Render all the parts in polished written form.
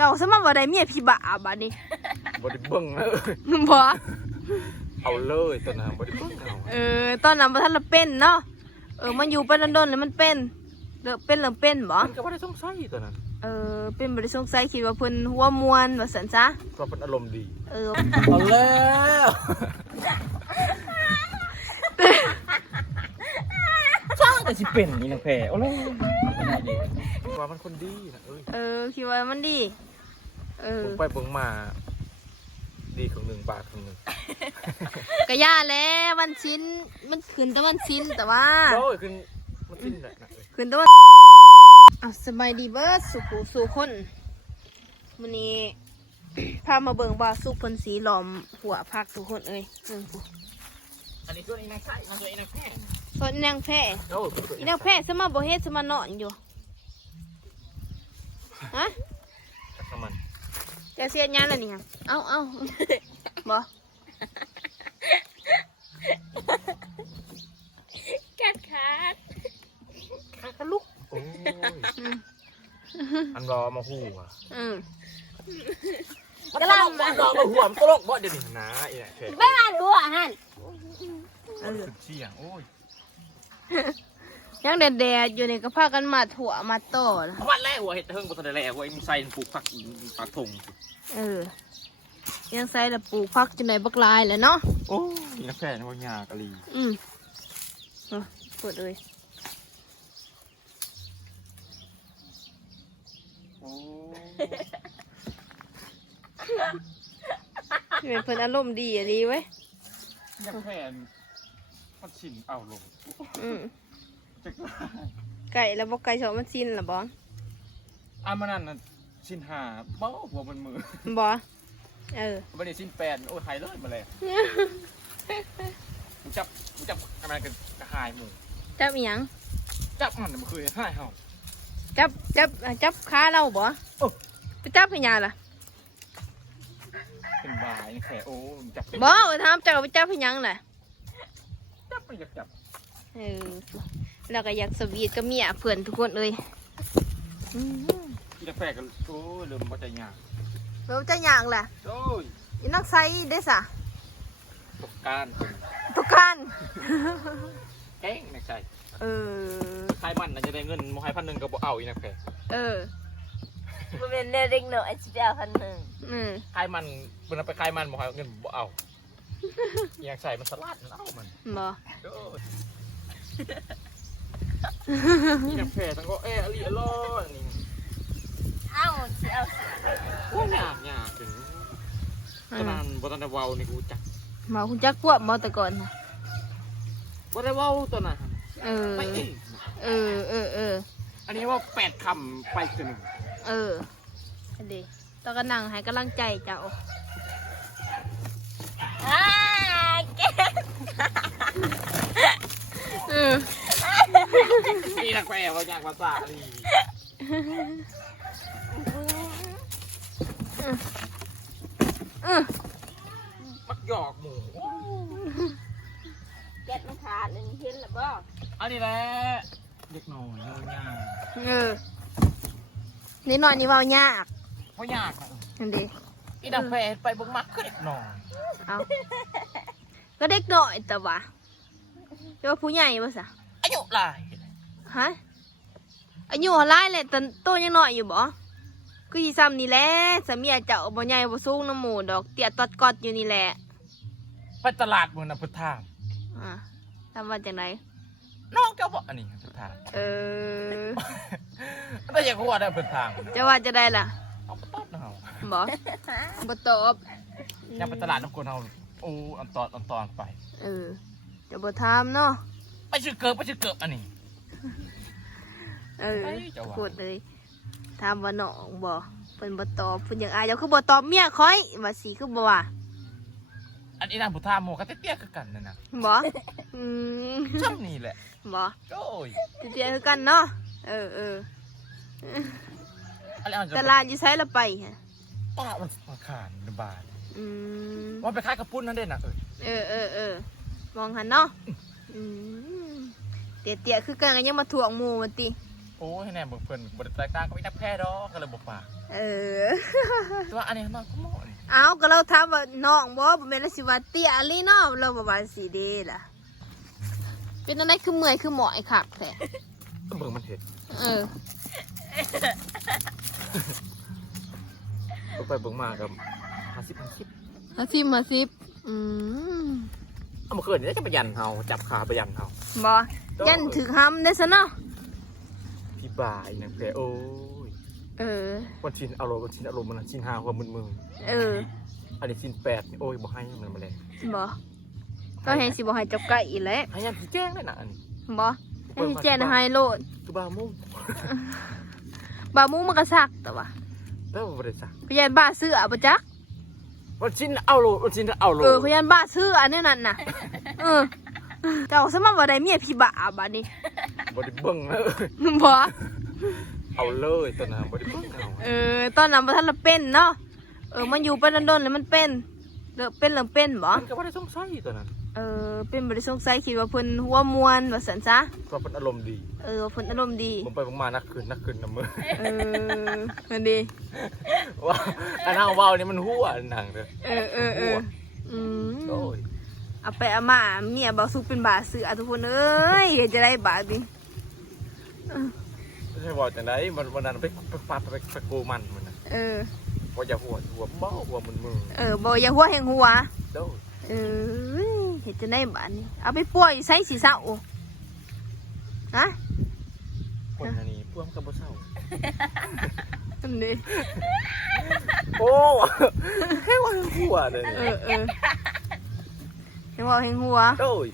เจ้าสมบ่ได้เมียพี่บ้าบัดนี้ บ่ได้เบิ่งเลย บ่ เอาเลยตอนนั้นบ่ได้เบิ่งเอา ตอนนั้นบ่ทันละเป็นเนาะมันอยู่ไปโดนๆแล้วมันเป็นเริ่มเป็นบ่ มันก็บ่ได้สงสัยตอนนั้น เป็นบ่ได้สงสัยคิดว่าเพิ่นหัวมวนว่าซั่นซะ เพราะเพิ่นอารมณ์ดี เอาแล้วช่างแต่สิเป็นนี่นะแพ้โอ้โหว่ามันคนดีนะคิดว่ามันดีผมไปเบิ่งมาดีของ1 บาทของ1ก็ย่าแล้ววันชิ้นมันขึ้นแต่วันชิ้นแต่ว่า โอ้ยขึ้นมันสิ้นน่ะนะขึ้นแต่วันสบายดีเบิดสู่คนมื้อนี้ พามาเบิ่งว่าสุกเพิ่นสีหลอมหัวผักทุกคนเบิ่งปุ๊ อันนี้ตัวนี้นะใช่ตัวนี้นะแพ้ ส่วนนางแพร่ โอ้ อีนางแพร่สมาบ่เฮ็ดสมานอนอยู่ฮะ น้ำมัน จะเสียงานแล้วนี่ฮะเอาบ่ กัดขาด กระลุกโอ้ยอันรอมาหูอ่ะกระลำมันรอมาหัวมันตลกบ่เดี๋ยวนี้นะไอ้เนี่ยแพ้ ไม่มาดูอ่ะฮัน สุดเชี่ยงโอ้ย ยังแดดๆอยู่นี่ก็พากันมาถั่วมาต่อนะ วันแรกหัวเห็ดเทิงบนทะเลหัวไอ้มึงใส่ปลูกผักปักธง ยังใส่ละปลูกพักจนไหนบักลายแล้วเนาะ โอ้ยนักแข่งวันยากะลีเปิดเลยเป็นเพิ่นอารมณ์ดีอะดีไว้ นักแข่งมันชินเอาลง ไก่แล้วบอกไก่ชอบมันซินหรอบอ มันนั่นชินหาเบ้าหัวมันมือบ อมันได้ชิน8โอ้ยหายเลยมาเลยมึงจับอะไรกันกระหายหมู จับอีหยัง จับมันมันคือหายเห่า จับขาเราบอไปจับให้ยาล่ะ เป็นบายนักแข่งโอ้จับบ อไปทำจับไปจับให้ยังล่ะ จับไม่อยากจับ แล้วก็อยากสวีทกับเมียเพื่อนทุกคนเลยนักแข่งกันโอ้ยเริ่มมาใจยาก เราจะอย่างแหละ โอ้ย อีนักไซได้สะ ตกการ ทุกการ แก้งนักใจใครมันน่าจะได้เงินมให้1,000ก็บ่เอาอีนักแข่ง มันเป็นเด็กหน่อยสิบ1,000 ใครมันเวลาไปใครมันมให้เงินบ่เอาอยากใส่มันสลัดมันเอามัน บอ นี่นักแข่งทั้งก็อลีอร่อยนี่ เอาสิเอา ว่ายากถึงตอนนั้นบตอนได้เว้านี่กูจัก มาคุณจักพวกมาแต่ก่อนนะ บ่ได้เว้าตอนนั้นไปเอง อันนี้ว่า8 คำไปคือ1เดี๋ยวต้องกระนั่งให้กำลังใจเจ้า เก่ง นี่นักแข่งเขาอยากภาษาลีมักหยอกหมู เก็ดมันขาดเลยเห็นหรือเปล่า อันนี้แหละเด็กหน่อยง่าย นิดหน่อยนี่เบายาก เพราะยาก นั่นดิ อีนักแข่งไปเบิ่งมักคือเด็กหน่อย เอาก็เด็กหน่อยแต่ว่าเดี๋ยวผู้ใหญ่ป่ะสะ อายุหลาย ฮะอายุหลายเลยแต่ตัวยังน้อยอยู่บ่คือสิซ้ำนี่แหละสามีเจ้าบ่ใหญ่บ่สูงน้ำหมูดอกเตี้ยตอดกอดอยู่นี่แหละ ไปตลาดมื้อน่ะเพิ่นถาม ทำมาจากไหน น้องเจ้าบ่อันนี้เพิ่นถามแต่อยากว่าได้เพิ่นถาม จะว่าจะได้ล่ะ เอาไปตอดเฮา บ่ตอบ อยากไปตลาดน้ำกวนเฮาโอ้อันตอนไป จะบ่ถามเนาะ ไปชื่อเกิบอันนี้ พูดเลยถามว่าน้องบ่เพิ่นบ่ตอบเพิ่นอยากอายเจ้าคือบ่ตอบเมียคอยว่าสิคือบ่ว่า อันนี้นางผู้ถามหมู่ก็เตี้ยๆคือกันนั่นน่ะ บ่ซ้ำนี่แหละ บ่ โอ้ย เตี้ยคือกันเนาะอันนี้ ตลาดอยู่ไสละไปฮะ ป้ามันมาขานบาท อืม ว่าไปขายกระปุ้นนั่นเด้น่ะมองหันเนาะเตี้ยคือกันก็ยังมาถ่วงหมู่มันติ โอ้ให้แน่เบิ่งเพิ่นบ่ได้แตกต่างกับอีนักแพ้ดอกก็เลยบ่ปาก แต่ว่าอันนี้น้อยก็เหมาะนี่ เอาก็เราถามว่าน้องบ่แม่นสิว่าเตี้ยอีหลีเนาะเราบ่ว่าสิเด้ล่ะเป็นอันใดคือเมื่อยคือหมอยคักแท้ เบิ่งมันเห็ด เออ เบิ่งไปเบิ่งมากับ50 มาซิบเอามาคืนนี่จะไปยันเฮาจับขาไปยันเฮา บ่ยันถึกห้ำได้ซะเนาะ พี่บายนักแพ้โอ้ย เออ วันชินอารมณ์มันชิน5หัวมึน เออ อันนี้ชิน8นี่โอ้ยบ่ให้มันมาแล้ว บ่ก็ให้สิบ่ให้จับไก่อีกแหละ ให้ยันพี่แจ้งได้น่ะอันนี้ บ่ให้สิแจ้งให้โลด คือบามุง บามูมันก็ซักแต่ว่า แล้วบ่ได้สัก พยานบ้าซื้ออ่ะบ่จัก วันชินเอาโลวันชินเอาโล พยานบ้าซื้ออันนี้นั่นน่ะเจ้าสมว่าได้เมียพี่บ้าบัดนี้ บ่ได้เบิ่งเลย บ่ เอาเลยตอนนั้นบ่ได้เบิ่งเอา ตอนนั้นบ่ทันละเป็นเนาะมันอยู่ไปโดนๆแล้วมันเป็นเริ่มเป็นบ่ มันก็บ่ได้สงสัยตอนนั้น เป็นบ่ได้สงสัยคิดว่าเพิ่นหัวมวนว่าซั่นซะ เพราะเพิ่นอารมณ์ดี ว่าเพิ่นอารมณ์ดี ผมไปผมมานักคืนนํมือ นั่นดี ว่าอันเฮาเว้านี่มันหัวหนังเด้อ โอ้ย เอาไปเอามาเมียบ่สุกเป็นบาซื้อทุกคนเอ้ยจะได้บาทดิ ไม่ใช่บอกจังได๋วันนั้นไปฟาดไปโกมันมันน่ะบ่อย่าหัวบ่หัวมึน บ่อย่าหัวแห่งหัว โดย เฮ็ดจะได้บาทนี่เอาไปป่วยใส่สิเศร้าฮะ คนอันนี้พวกมันก็บ่เศร้า นั่นดิ โอ้ให้ว่าหัวเด้อ แห่งหัวแห่งหัว โดย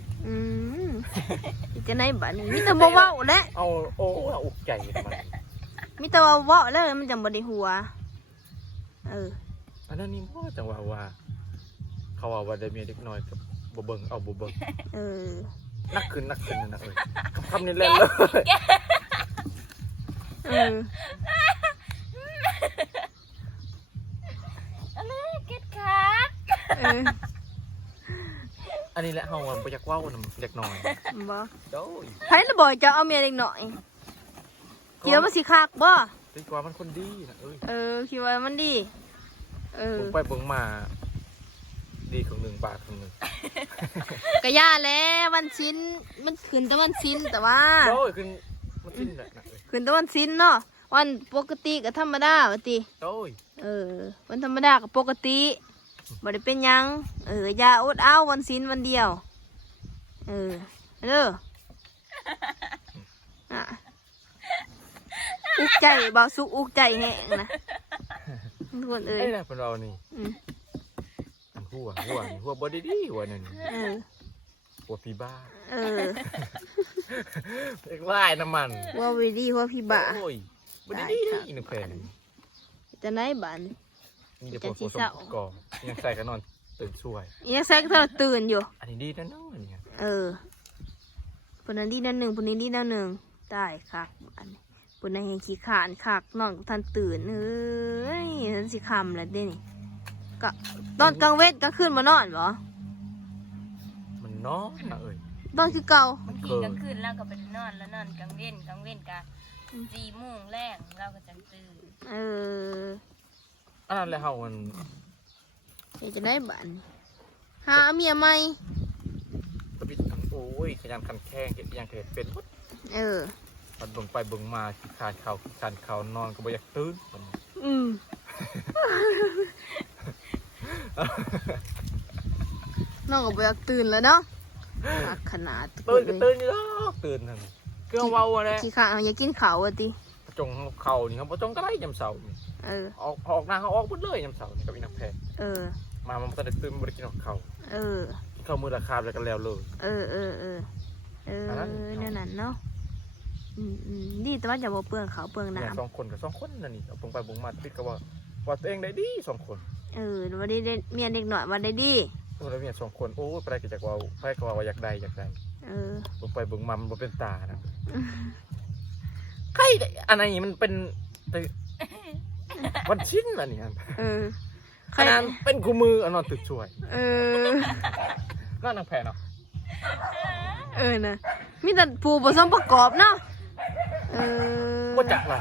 เฮ็ดจะได้บาทนี่มีแต่บ่เว้าแหละ เอาโอ้อุกใจมัน มีแต่ว่าเว้าแล้วมันจังบ่ได้หัวอันนั้นนี่บ่จังว่าเขาว่าได้เมียเด็กน้อยกับบ่เบิ่งเอาบ่เบิ่งนักขึ้นนั่นน่ะคำนี้เล่นเลย อะไรเก็ดขาด อันนี้แหละเฮาบ่อยากเว้านำเด็กน้อย บ่ โดย ไผละบ่จะเอาเมียเล็กน้อยคิดว่ามันสิคักบ่ ดีกว่ามันคนดีนะคิดว่ามันดีผมไปเบิ่งมาดีของ1 บาทของ1 ก็ย่าแล้ววันชิ้นมันขึ้นแต่วันชิ้นแต่ว่า โอ้ยขึ้นมันขึ้นน่ะนะ ขึ้นแต่วันชิ้นเนาะวันปกติก็ธรรมดาว่าติ โอ้ย วันธรรมดาก็ปกติบ่ได้เป็นหยังอย่าอดเอาวันชิ้นวันเดียวเด้ออุกใจบ่สุกอุกใจแห้งนะทุกคนไอ้น่ะเพิ่นเอานี่หัวบ่ดีหัวนั่นหัวพี่บ้าเรียกว่าน้ำมัน หัววิดีหัวพี่บ้าโอ้ยบ่ดีอีนึกแผ่น จะไหนบ้าน นี่เดี๋ยวพอสมก่อยังใส่กันนอนตื่นช่วย ยังใส่ก็ตื่นอยู่อันนี้ดีนะน้องอันนี้คนนั้นดีนั่นหนึ่งคนนี้ดีนั่นหนึ่งได้คักอันนี้คนนั้นยังขี้ขานคักนอนทันตื่นทันสิคำแล้วเด้นี่ก็ตอนกลางเวทก็ขึ้นมานอนเหรอ มันนอนนะตอนคือเก่า บางทีกลางคืนเราก็ไปนอนแล้วนอนกลางเว้นกะ4 โมงแรกเราก็จะตื่นอันนั้นแหละเฮามัน จะได้บ้านหาเมียใหม่กระปิดทั้งโอ้ยขยันขันแข้งเฮ็ดอย่างเฮ็ดเป็นปัดเบิ่งไปเบิ่งมาขี้คานเขานอนก็บ่อยากตื่นน้องก็บ่อยากตื่นแล้วเนาะขนาดตื่นอยู่ดอกตื่นนั่นเครื่องเว้าแหละขี้ขานอยากกินข้าวติจงเขานี่ครับบ่จงก็ได้ยามเช้านี่ออกหน้าเขาออกหมดเลยยามเช้านี่กับอีนักแพทย์มามันก็ได้ตื่นบ่ได้กินข้าวข้าวมื้อละคาบแล้วก็แล้วเลยนั่นเนาะดีแต่ว่าอย่าบ่เปลืองเขาเปลืองน้ำ2 คนกับ2 คนนั่นนี่เอาไปบ่งมาติดก็ว่าตัวเองได้ดี2 คนว่าได้เมียเด็กหน่อยว่าได้ดีแล้วเมีย2 คนโอ้ยไปก็จักว่าไปก็ว่าอยากได้บ่ไปบ่งมามันบ่เป็นตานะใครอันนี้มันเป็นวันชิ้นอันนี้ขนาดเป็นคู่มืออันนอนตึกช่วยน่านางแพ้เนาะนะมีแต่ผู้ผสมประกอบเนาะ บ่จักล่ะ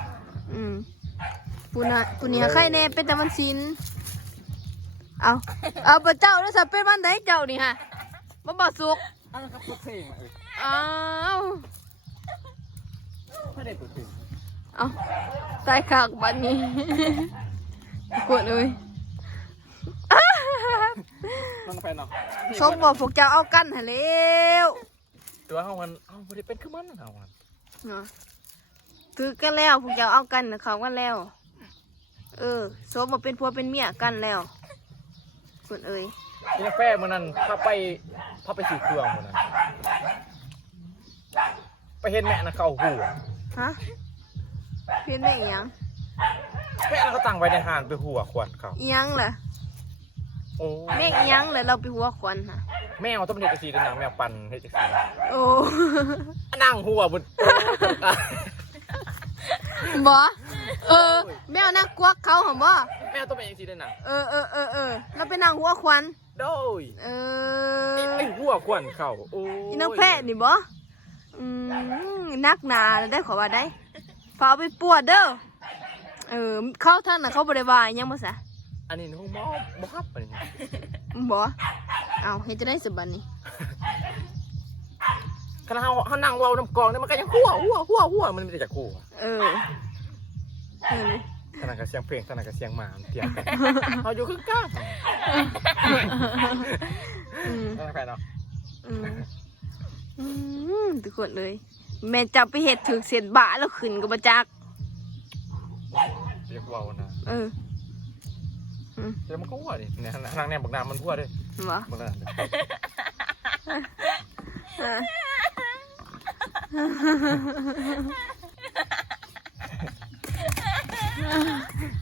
ปูเนี่ยใครแน่เป็นแต่มันซินเอาปะเจ้าแล้วสับเป็นบ้านไหนเจ้านี่ฮะบ่บ่สุก อ้าวครับเปิดเพลง อ้าว ไม่ได้เปิดเพลง เอาตายขากบัดนี้กดเลย น้องแฟนเนาะ ชมบอกพวกเจ้าเอากันหะแล้ว ตัวเฮามันบ่ได้เป็นคือมันเฮามัน ถือกันแล้วพวกเจ้าเอากันเขากันแล้วชมมาเป็นผัวเป็นเมียกันแล้วกดเอ้ย นี่แฟมื้อนั้นพาไปซื้อเครื่องมื้อนั้นไปเห็นแม่น่ะเข้าหู ฮะเพี้ยนได้อีหยัง แม่น่ะเขาตั้งไว้ในห้านไปหัวขวัญเขา อีหยังล่ะ โอ้ แม่งอีหยังเลยเราไปหัวควันฮะ แมวต้องเป็นเด็กสีด้วยนะแมวปั่นเฮ็ดจังซี่ โอ้ นั่งหัวบน บ่แมวนักกวักเขาหรอบ่ แมวต้องเป็นจังซี่ด้วยนะ เราไปนั่งหัวควัน โดย ไ ไอ้หัวขวัญเขาโอ้ อีน้องแพะนี่บ่นักหนาได้ขอว่าได้ฝาเอาไปปวดเด้อเข้าท่านน่ะเขาบ่ได้ว่าอิหยังบ่ซะ อันนี้ห้องหมอบ่ครับอันนี้ บ่เอาเฮ็ดจะได้สบัดนี้ ขณะเขานั่งเว้าน้ำกองเนี่ยมันก็ยังหัวมันไม่ได้จากหัว ขนาดกับเสียงเพลงขนาดกับเสียงหมาเตียงกันเขาอยู่คือกลางอะไรแฟนเนาะ ทุกคนเลย แม่จับไปเห็ดถึกเสียดบะแล้วขึ้นกับประจัก เรียกว่านะ เดี๋ยวมันก็หัวดิเนี่ยทางแนวบักน้ำมันหัวด้วย วะ บักน้ำเลย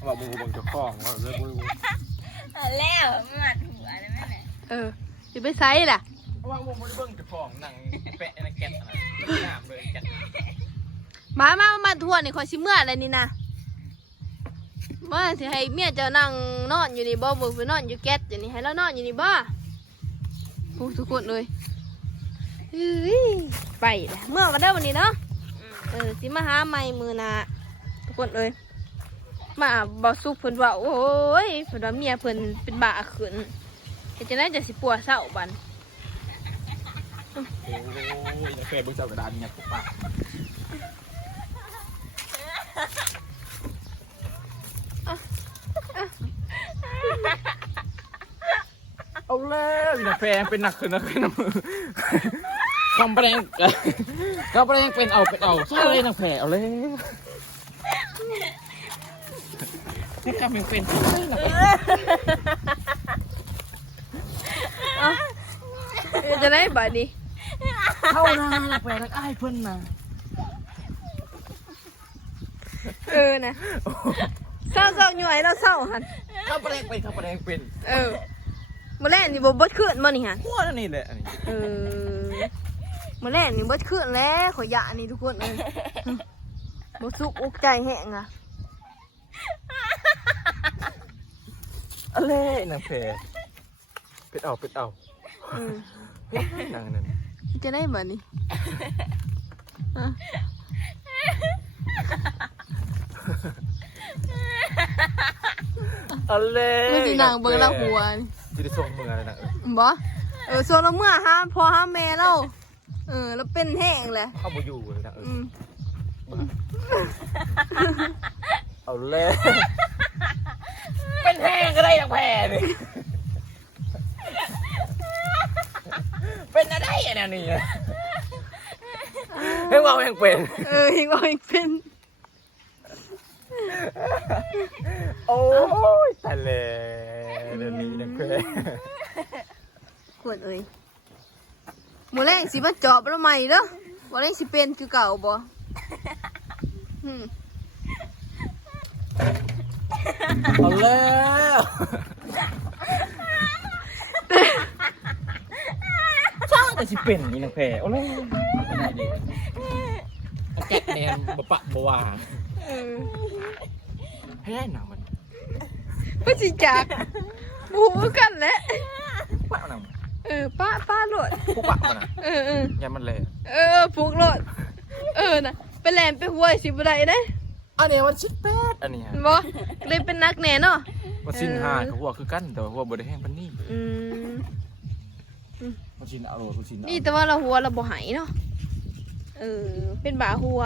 บอกมึงบังจะคล้องว่าเรื่องมึง แล้วมาหัวนะแม่เนี่ย จะไปไซส์ล่ะ ว่ามึงไม่ได้เบิ่งจะคล้องนั่งแปะในแก๊สอะไรน้ำเลยแก๊ส มาทั่วนี่ขอชิเมื่ออะไรนี่นะว่าสิให้เมียเจะนั่งนอนอยู่นี่บ่บ่ไปนอนอยู่แก๊สอยู่นี่ให้เรานอนอยู่นี่บ่ทุกคนเลยไปละเมื่อกันได้วันนี้เนาะสิมาหาใหม่มือนาทุกคนเลยมาบ่สุกเพิ่นว่าโอ้ยเพิ่นว่าเมียเพิ่นเป็นบ้าขึ้นเฮ็ดจังได๋จะสิปัวเศร้าบัน โอ้ยแฟนมึงเจ้ากระดานเนี่ยปุ๊บปะเอาแล้วนี่นะแฟนเป็นหนักขึ้นนะมือคำแปลงเป็นเอาใช่เลยนะแฟนเอาเลยนี่คำยังเป็นจะได้บัดนี้ เข้าหน้าละแฟนแล้วไอ้เพิ่นนะ นะเศร้าหน่วยเราเศร้าหัน คำแปลงเป็น มื้อแรกนี่บ่เบิดขึ้นมานี่ฮะ หัวนั่นนี่แหละอันนี้ มื้อแรกนี่เบิดขึ้นแล้วขอยะนี่ทุกคนบ่สุกอกใจแห้งอ่ะ อะไรนะแฟนเป็ดเอาหนังนั่น จะได้บัดนี้อะไร ไม่สินางเบิ่งละหัว จะได้ส่งมืออะไรนะ บ่ส่วนละเมื่อห้ามพอห้ามแม่เราแล้วเป็นแห้งแหละ เข้าไปอยู่เลยนะเอาเลยเป็นแพงก็ได้อย่างแพงนี่เป็นอะไรอ่ะเนี่ยนี่ให้ว่าแพงเป็น อีกว่าอีกเป็น โอ้ยแต่เลยเดี๋ยวนี้นะแพง ขวดหมูแรงสิมาจอบแล้วใหม่เด้อบ่แรงสิเป็นคือเก่าบ่เอาแล้วช่างแต่สิเป็นนี่นะแพงเอาเลยแกะแนมบะปะบะวาให้ได้หนังมัน ก็สิจักบูกันแหละ ปะหนัง ป้าโหลด ผู้ปะมันอ่ะยังมันเลย ผูกโหลดนะ ไปแหลมไปห้วยสิบ่ได้เด้ อันนี้มัน18อันนี้ฮะ บ่เลยเป็นนักแน่เนาะ มันสินหากับหัวคือกันแต่ว่าหัวบ่ได้แห้งปานนี้ อืม มันสินเอามันสินเอา นี่แต่ว่าเราหัวเราบ่หายเนาะเป็นบาหัว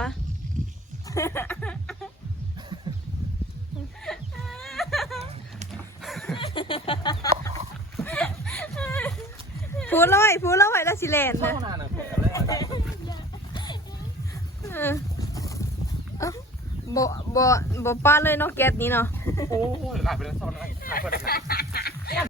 พูดเลยแล้วสิแลน เข้า นะ หน้าหนังแผลแล้ว เอ้าบ่ป้าเลยเนาะแก๊สนี้เนาะ โอ้ยหลายไปแล้วซ้อนหลายไปแล้ว